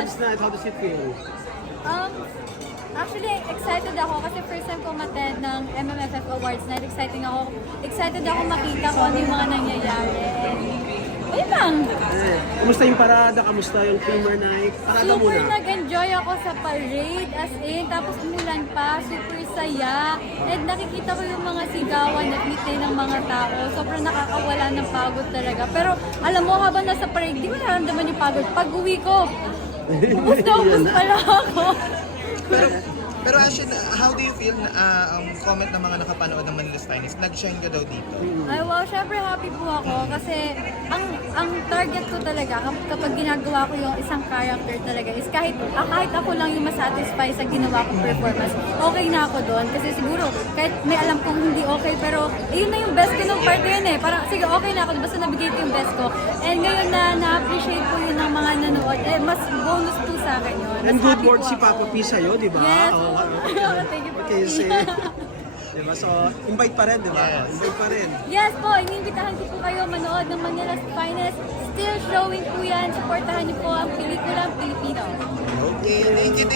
awards night, how does it feel? Actually, excited ako kasi first time ko attend ng MMFF Awards Night. Excited ako makita kung ano yung mga nangyayari. Ayun lang. Kumusta yung parada? Kamusta yung Creamer Night? Parada Super muna. nag-enjoy ako sa parade as in. Tapos umulan pa, super saya. And nakikita ko yung mga sigawan at ngiti ng mga tao. Sobrang nakakawala ng pagod talaga. Pero alam mo, habang nasa parade, di ko nararamdaman yung pagod. Pag uwi ko, ubus na ubus pala ako. Pero Ashen, how do you feel na comment ng mga nakapanood ng Manila's Finest? Nag-shine ka daw dito. Ay wow, syempre happy po ako kasi ang target ko talaga kapag ginagawa ko yung isang character talaga is kahit ako lang yung masatisfy sa ginawa kong performance, okay na ako doon. Kasi siguro kahit may alam kong hindi okay pero yun na yung best ko ng part na yun eh. Parang sige okay na ako, basta nabigay ko yung best ko. And ngayon na na-appreciate ko yun ng mga nanood, mas bonus po sa akin yun. And Mas good happy word po si ako. Papa P sa'yo, di ba? Yes. Oo. Thank you po. Kasi, di ba? So, invite pa rin, di ba? Yes. Invite pa rin. Yes po, iniimbitahan ko po kayo manood ng Manila's Finest. Still showing po yan. Supportahan niyo po ang pelikulang Pilipino. Okay, thank you.